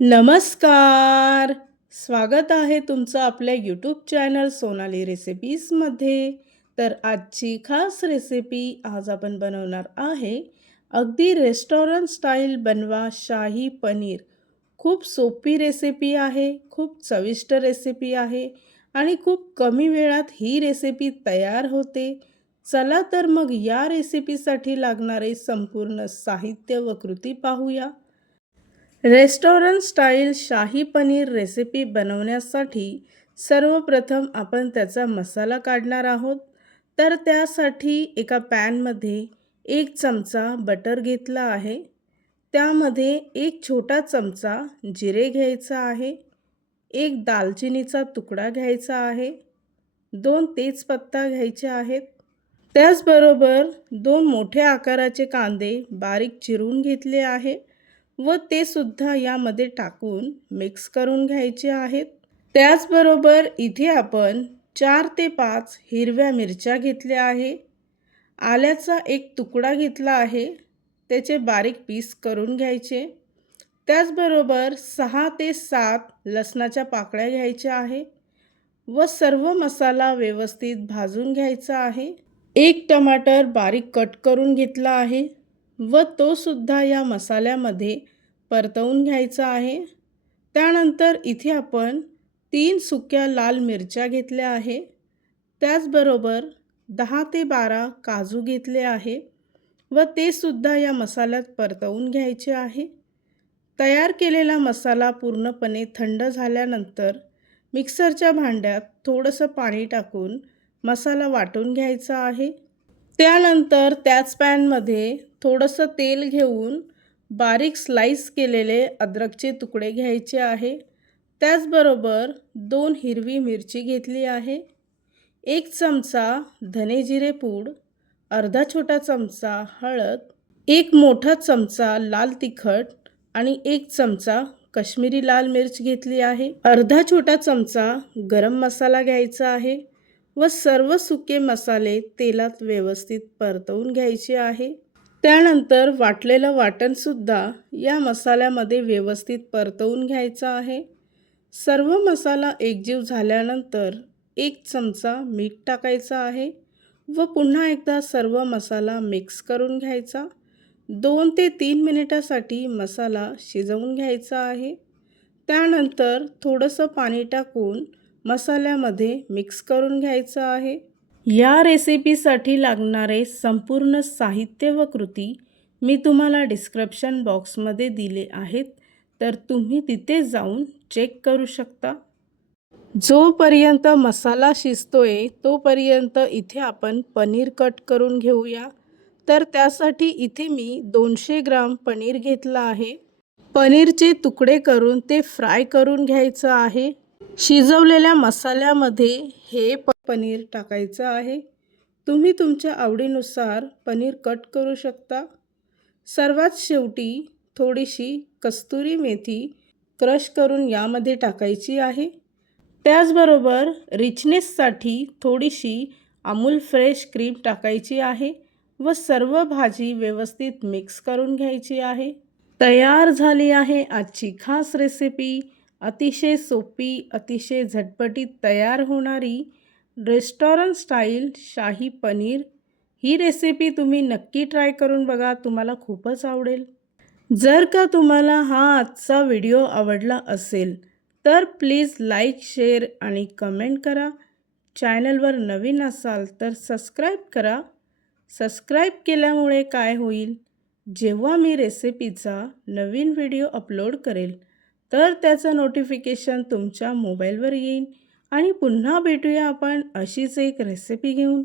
नमस्कार. स्वागत आहे तुमचं आपल्या यूट्यूब चॅनल सोनाली रेसिपीजमध्ये तर आजची खास रेसिपी आज आपण बनवणार आहे. अगदी रेस्टॉरंट स्टाईल बनवा शाही पनीर. खूप सोपी रेसिपी आहे खूप चविष्ट रेसिपी आहे आणि खूप कमी वेळात ही रेसिपी तयार होते. चला तर मग या रेसिपीसाठी लागणारे संपूर्ण साहित्य व कृती पाहूया. रेस्टॉरंट स्टाईल शाही पनीर रेसिपी बनवण्यासाठी सर्वप्रथम आपण त्याचा मसाला काढणार आहोत. तर त्यासाठी एका पॅनमध्ये एक चमचा बटर घेतला आहे. त्यामध्ये एक छोटा चमचा जिरे घ्यायचा आहे. एक दालचिनीचा तुकडा घ्यायचा आहे. दोन तेजपत्ता घ्यायचे आहेत. त्याचबरोबर दोन मोठ्या आकाराचे कांदे बारीक चिरून घेतले आहे. व ते सुद्धा यामध्ये टाकून मिक्स करून घ्यायचे आहेत. त्याचबरोबर इथे आपण चार ते पाच हिरव्या मिरच्या घेतल्या आहे. आल्याचा एक तुकडा घेतला आहे. त्याचे बारीक पीस करून घ्यायचे. त्याचबरोबर सहा ते सात लसणाच्या पाकळ्या घ्यायच्या आहे व सर्व मसाला व्यवस्थित भाजून घ्यायचा आहे. एक टमाटर बारीक कट करून घेतला आहे व तो सुद्धा या मसाल्यामध्ये परतवून घ्यायचा आहे. त्यानंतर इथे आपण तीन सुक्या लाल मिरच्या घेतल्या आहे. त्याचबरोबर दहा ते बारा काजू घेतले आहे व ते सुद्धा या मसाल्यात परतवून घ्यायचे आहे. तयार केलेला मसाला पूर्णपणे थंड झाल्यानंतर मिक्सरच्या भांड्यात थोडंसं पाणी टाकून मसाला वाटून घ्यायचा आहे. त्यानंतर त्याच पॅनमध्ये थोडंसं तेल घेऊन बारीक स्लाईस केलेले अद्रकचे तुकडे घ्यायचे आहे. त्याचबरोबर दोन हिरवी मिरची घेतली आहे. एक चमचा धने जिरे पूड अर्धा छोटा चमचा हळद एक मोठा चमचा लाल तिखट आणि एक चमचा कश्मीरी लाल मिर्च घेतली आहे. अर्धा छोटा चमचा गरम मसाला घ्यायचा आहे व सर्व सुके मसाले तेलात व्यवस्थित परतवून घ्यायचे आहे. त्यानंतर वाटलेलं वाटणसुद्धा या मसाल्यामध्ये व्यवस्थित परतवून घ्यायचं आहे. सर्व मसाला एकजीव झाल्यानंतर एक चमचा मीठ टाकायचा आहे व पुन्हा एकदा सर्व मसाला मिक्स करून घ्यायचा. दोन ते तीन मिनिटासाठी मसाला शिजवून घ्यायचा आहे. त्यानंतर थोडंसं पाणी टाकून मसाल्यामध्ये मिक्स करून घ्यायचं आहे. या रेसिपीसाठी लागणारे संपूर्ण साहित्य व कृती मी तुम्हाला डिस्क्रिप्शन बॉक्समध्ये दिले आहेत. तर तुम्ही तिथे जाऊन चेक करू शकता. जोपर्यंत मसाला शिजतोय तोपर्यंत इथे आपण पनीर कट करून घेऊया. तर त्यासाठी इथे मी दोनशे ग्राम पनीर घेतलं आहे. पनीरचे तुकडे करून ते फ्राय करून घ्यायचं आहे. शिजवलेल्या मसाल्यामध्ये हे प पनीर टाकायचं आहे. तुम्ही तुमच्या आवडीनुसार पनीर कट करू शकता. सर्वात शेवटी थोडीशी कस्तुरी मेथी क्रश करून यामध्ये टाकायची आहे. त्याचबरोबर रिचनेससाठी थोडीशी अमूल फ्रेश क्रीम टाकायची आहे व सर्व भाजी व्यवस्थित मिक्स करून घ्यायची आहे. तयार झाली आहे आजची खास रेसिपी अतिशय सोपी अतिशय झटपटीत तयार होणारी रेस्टॉरंट स्टाईल शाही पनीर. ही रेसिपी तुम्ही नक्की ट्राय करून बघा तुम्हाला खूपच आवडेल. जर का तुम्हाला हा आजचा व्हिडिओ आवडला असेल तर प्लीज लाईक शेअर आणि कमेंट करा. चॅनलवर नवीन असाल तर सबस्क्राईब करा. सबस्क्राईब केल्यामुळे काय होईल? जेव्हा मी रेसिपीचा नवीन व्हिडिओ अपलोड करेल तर त्याचं नोटिफिकेशन तुमच्या मोबाईलवर येईल आणि पुन्हा भेटूया आपण अशीच एक रेसिपी घेऊन.